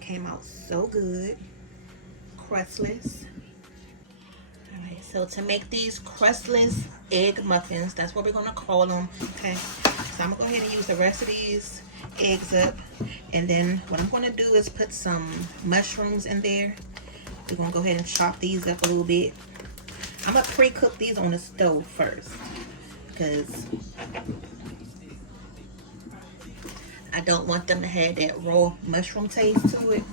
It came out so good. Crustless. Alright, so to make these crustless egg muffins, that's what we're gonna call them. Okay, so I'm gonna go ahead and use the rest of these eggs up, and then what I'm gonna do is put some mushrooms in there. We're gonna go ahead and chop these up a little bit. I'm gonna pre-cook these on the stove first because I don't want them to have that raw mushroom taste to it.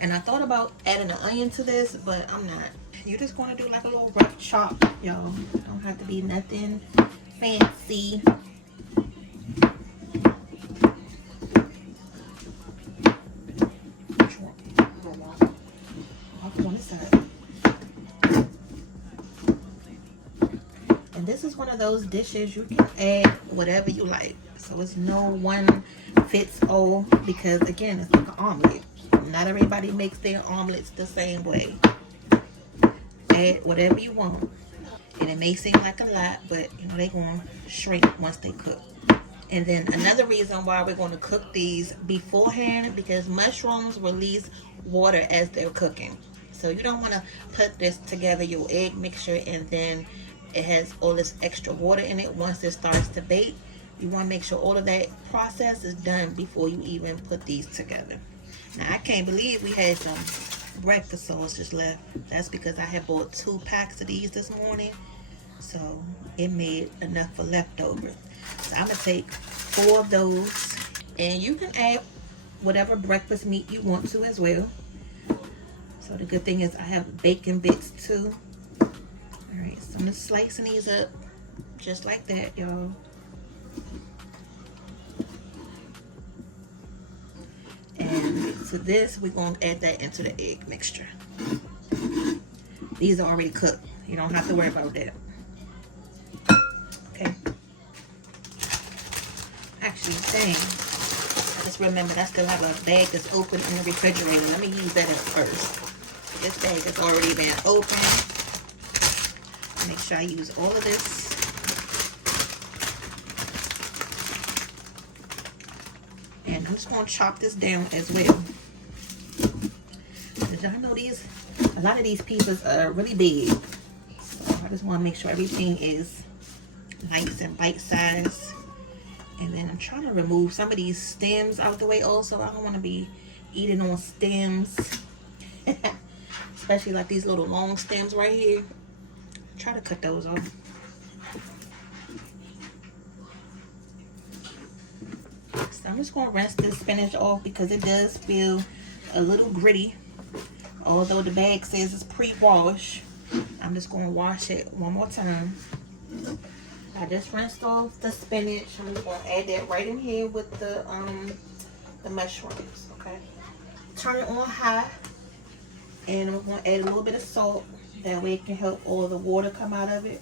And I thought about adding an onion to this, but I'm not. You're just gonna do like a little rough chop, y'all. Don't have to be nothing fancy. And this is one of those dishes you can add whatever you like. So it's no one fits all, because again, it's like an omelet. Not everybody makes their omelets the same way. Add whatever you want. And it may seem like a lot, but you know, they're going to shrink once they cook. And then another reason why we're going to cook these beforehand, because mushrooms release water as they're cooking. So you don't want to put this together, your egg mixture, and then it has all this extra water in it once it starts to bake. You want to make sure all of that process is done before you even put these together. Now, I can't believe we had some breakfast sausages left. That's because I had bought 2 packs of these this morning. So it made enough for leftovers. So I'm going to take 4 of those. And you can add whatever breakfast meat you want to as well. So the good thing is I have bacon bits too. Alright, so I'm just slicing these up just like that, y'all. And to this, we're going to add that into the egg mixture. These are already cooked. You don't have to worry about that. Okay. Actually, dang. I just remembered I still have a bag that's open in the refrigerator. Let me use that first. This bag has already been opened. Make sure I use all of this. And I'm just going to chop this down as well. Did y'all know a lot of these pieces are really big. So I just want to make sure everything is nice and bite-sized. And then I'm trying to remove some of these stems out the way also. I don't want to be eating on stems. Especially like these little long stems right here. Try to cut those off. So I'm just going to rinse this spinach off because it does feel a little gritty. Although the bag says it's pre-wash, I'm just going to wash it one more time. I just rinsed off the spinach. I'm just going to add that right in here with the mushrooms. Okay. Turn it on high, and I'm going to add a little bit of salt. That way it can help all the water come out of it.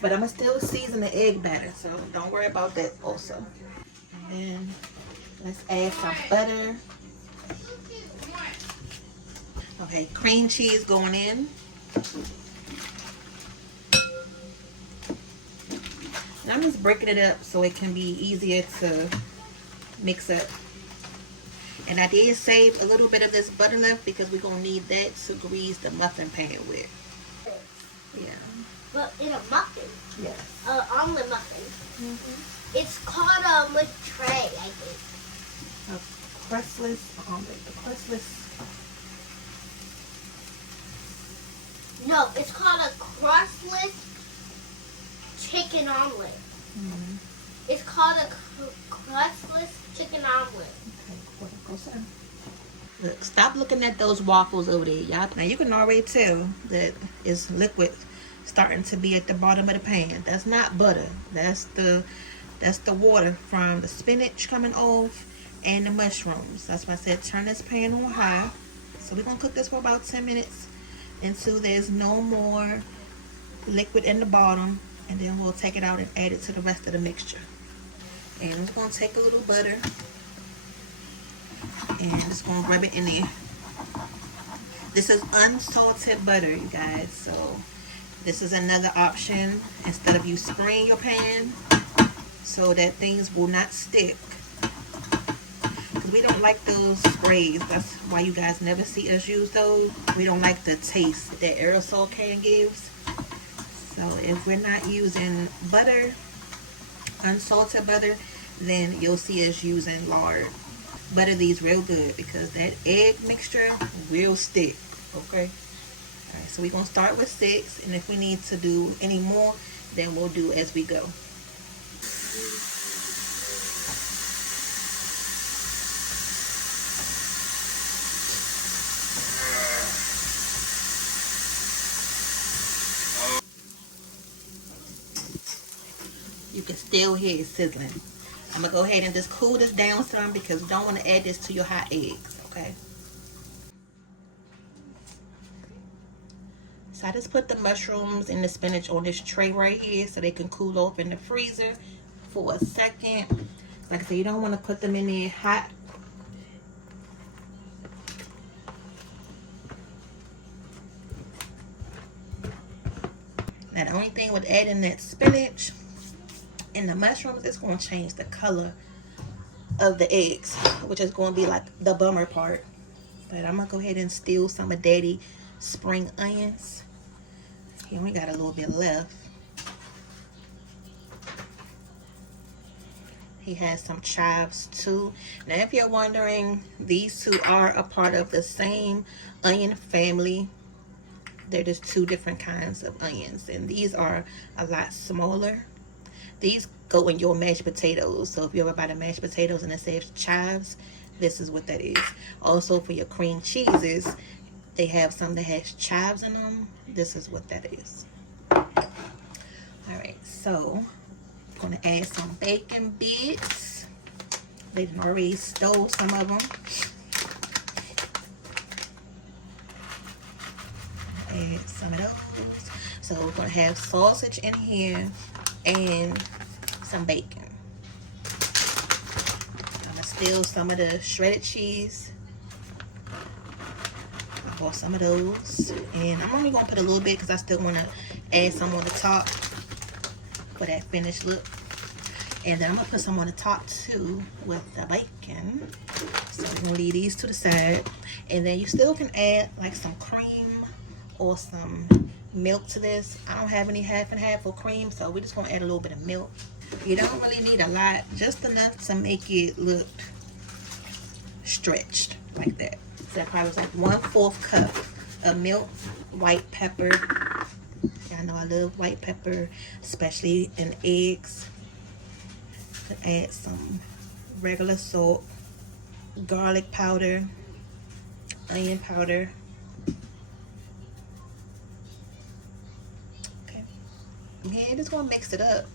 But I'm going to still season the egg batter, so don't worry about that also. And then let's add some butter. Okay, cream cheese going in. And I'm just breaking it up so it can be easier to mix up. And I did save a little bit of this butter left because we're going to need that to grease the muffin pan with. Yeah. But in a muffin? Yes. Omelet muffin. Mm-hmm. It's called a tray, I think. A crustless omelet. The crustless. No, it's called a crustless chicken omelet. Mm-hmm. It's called a crustless chicken omelet. Look, stop looking at those waffles over there, y'all. Now you can already tell that it's liquid starting to be at the bottom of the pan. That's not butter. That's the water from the spinach coming off and the mushrooms. That's why I said turn this pan on high. So we're gonna cook this for about 10 minutes until there's no more liquid in the bottom, and then we'll take it out and add it to the rest of the mixture. And I'm just gonna take a little butter and just gonna rub it in there. This is unsalted butter, you guys, so this is another option instead of you spraying your pan so that things will not stick. we don't like those sprays. That's why you guys never see us use those. We don't like the taste that aerosol can gives. So if we're not using butter, unsalted butter, then you'll see us using lard. Butter these real good because that egg mixture will stick. Okay. All right, so we're gonna start with 6, and if we need to do any more, then we'll do as we go. You can still hear it sizzling. I'm gonna go ahead and just cool this down some because you don't want to add this to your hot eggs, okay? So I just put the mushrooms and the spinach on this tray right here so they can cool off in the freezer for a second. Like I said, you don't want to put them in there hot. Now the only thing with adding that spinach and the mushrooms, it's going to change the color of the eggs, which is going to be like the bummer part. But I'm going to go ahead and steal some of Daddy spring onions. Here we got a little bit left. He has some chives too. Now if you're wondering, these two are a part of the same onion family. They're just 2 different kinds of onions, and these are a lot smaller. These go in your mashed potatoes. So if you ever buy the mashed potatoes and it says chives, this is what that is. Also for your cream cheeses, they have some that has chives in them. This is what that is. Alright, so I'm going to add some bacon bits. They've already stole some of them. Add some of those. So we're going to have sausage in here and some bacon. I'm going to steal some of the shredded cheese. I bought some of those. And I'm only going to put a little bit because I still want to add some on the top for that finished look. And then I'm going to put some on the top too with the bacon. So we're going to leave these to the side. And then you still can add like some cream or some milk to this. I don't have any half and half or cream, so we're just going to add a little bit of milk. You don't really need a lot, just enough to make it look stretched like that. So that probably was like 1/4 cup of milk, white pepper. Y'all know I love white pepper, especially in eggs. Add some regular salt, garlic powder, onion powder. Okay. Yeah, just gonna mix it up.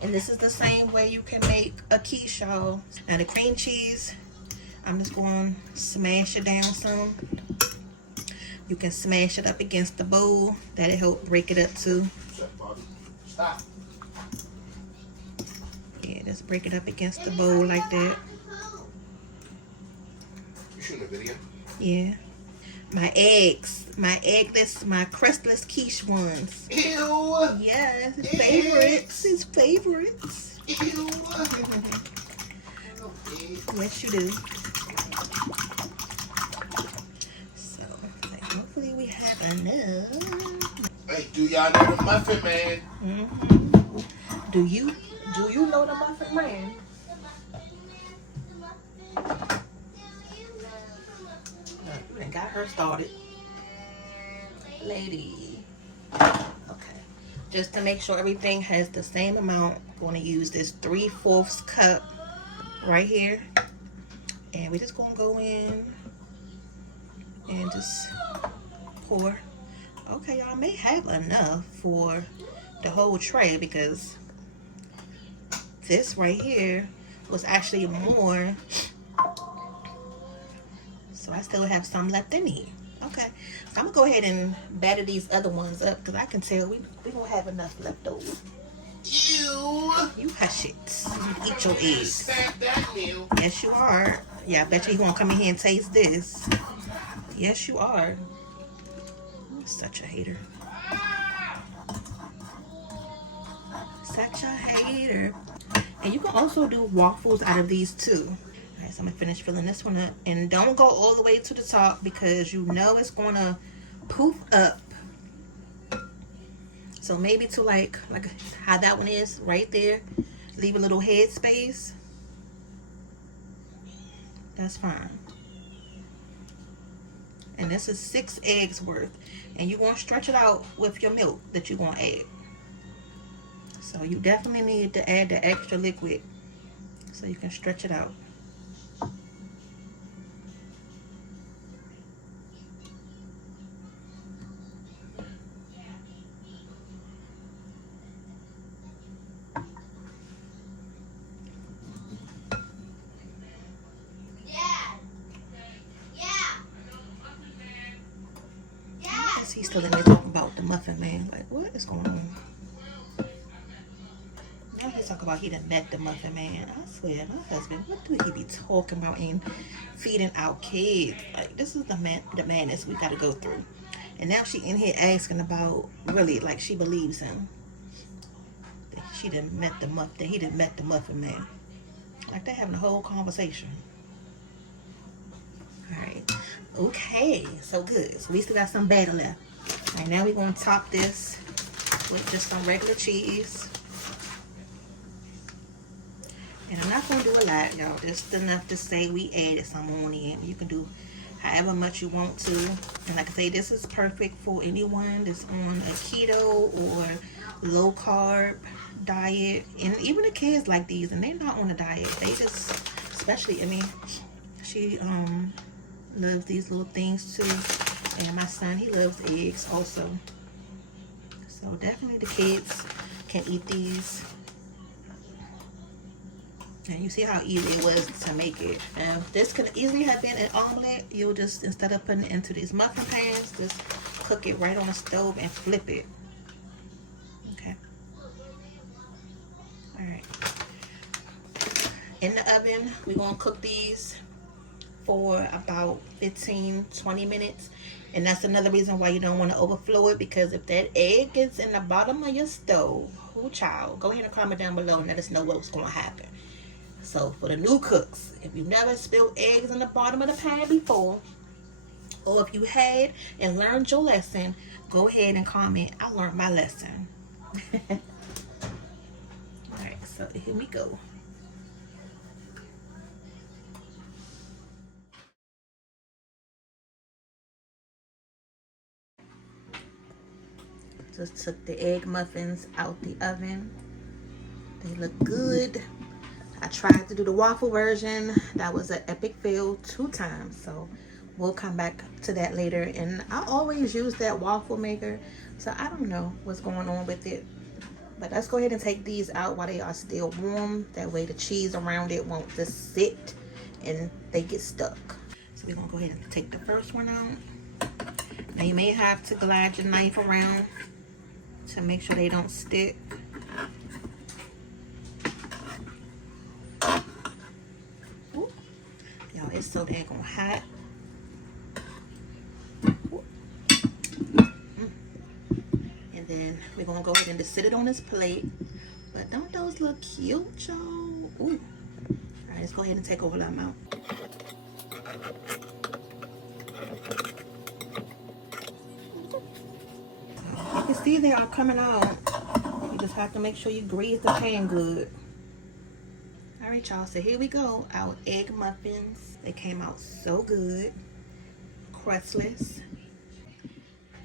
And this is the same way you can make a quiche, y'all. Now the cream cheese, I'm just going to smash it down some. You can smash it up against the bowl. That'll help break it up too. Stop. Yeah, just break it up against the bowl like that. You shooting a video? Yeah. My eggs, my eggless, my crustless quiche ones. Ew. Yes, his favorites. His favorites. Ew. Yes, you do. So, hopefully we have enough. Hey, do y'all know the Muffin Man? Mm-hmm. Do you know the Muffin Man? You done got her started. Lady. Okay. Just to make sure everything has the same amount, I'm going to use this 3/4 cup right here. And we're just going to go in and just pour. Okay, y'all may have enough for the whole tray because this right here was actually more. So I still have some left in here. Okay, so I'm gonna go ahead and batter these other ones up because I can tell we don't have enough left over. Ew. You hush it. You eat your eggs. Stab that meal. Yes, you are. Yeah, I bet you gonna come in here and taste this. Yes, you are. You're such a hater. Such a hater. And you can also do waffles out of these too. Alright, so I'm gonna finish filling this one up. And don't go all the way to the top because you know it's gonna poof up. So maybe to like how that one is right there. Leave a little head space. That's fine. And this is 6 eggs worth. And you're gonna stretch it out with your milk that you're gonna add. So you definitely need to add the extra liquid so you can stretch it out. He's still in there talking about the muffin man. Like, what is going on? Now he's talking about he done met the muffin man. I swear, my husband, what do he be talking about in feeding our kids? Like, this is the madness we got to go through. And now she in here asking about, really, like she believes him. That she done met the muffin, that he done met the muffin man. Like they're having a whole conversation. All right. Okay, so good. So we still got some batter left. All right, now we're going to top this with just some regular cheese. And I'm not going to do a lot, y'all. Just enough to say we added some on in. You can do however much you want to. And like I say, this is perfect for anyone that's on a keto or low carb diet. And even the kids like these, and they're not on a diet. They just, especially, I mean, she loves these little things too. And my son, he loves eggs also. So definitely the kids can eat these. And you see how easy it was to make it. This could easily have been an omelet. You'll just, instead of putting it into these muffin pans, just cook it right on the stove and flip it. Okay. All right. In the oven, we're going to cook these for about 15-20 minutes. And that's another reason why you don't want to overflow it, because if that egg gets in the bottom of your stove, oh child, go ahead and comment down below and let us know what's going to happen. So for the new cooks, if you never spilled eggs in the bottom of the pan before, or if you had and learned your lesson, go ahead and comment, I learned my lesson. Alright, so here we go. Just took the egg muffins out the oven. They look good. I tried to do the waffle version. That was an epic fail 2 times. So we'll come back to that later. And I always use that waffle maker. So I don't know what's going on with it. But let's go ahead and take these out while they are still warm. That way the cheese around it won't just sit and they get stuck. So we're going to go ahead and take the first one out. Now you may have to glide your knife around to make sure they don't stick. Y'all, it's so daggone hot. And then we're gonna go ahead and just sit it on this plate. But don't those look cute, y'all? Ooh. All right, let's go ahead and take over that amount. You can see they are coming out. You just have to make sure you grease the pan good. All right, y'all, so here we go. Our egg muffins. They came out so good. Crustless.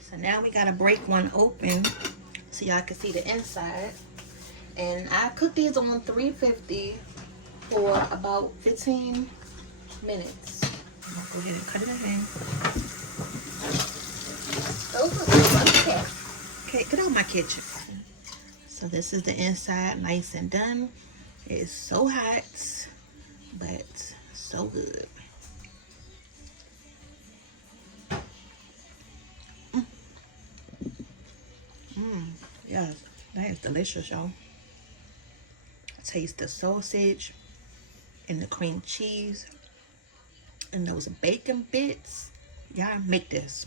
So now we gotta break one open so y'all can see the inside. And I cooked these on 350 for about 15 minutes. I'll go ahead and cut it in half. Okay, get out of my kitchen. So this is the inside, nice and done. It is so hot, but so good. Yes, that is delicious, y'all. Taste the sausage and the cream cheese and those bacon bits. Y'all make this.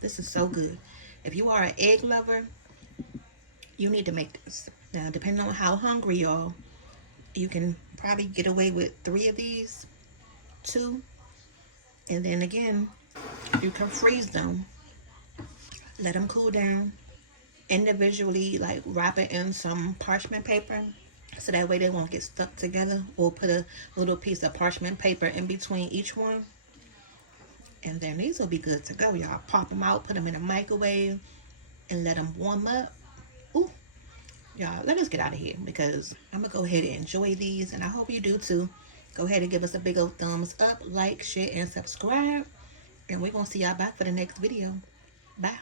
This is so good. If you are an egg lover, you need to make this. Now, depending on how hungry you are, you can probably get away with 3 of these. 2. And then again, you can freeze them. Let them cool down. Individually, like wrap it in some parchment paper so that way they won't get stuck together, or put a little piece of parchment paper in between each one, and then these will be good to go, y'all. Pop them out, put them in the microwave, and let them warm up. Ooh, y'all, let us get out of here because I'm gonna go ahead and enjoy these, and I hope you do too. Go ahead and give us a big old thumbs up, like, share, and subscribe, and we're gonna see y'all back for the next video. Bye.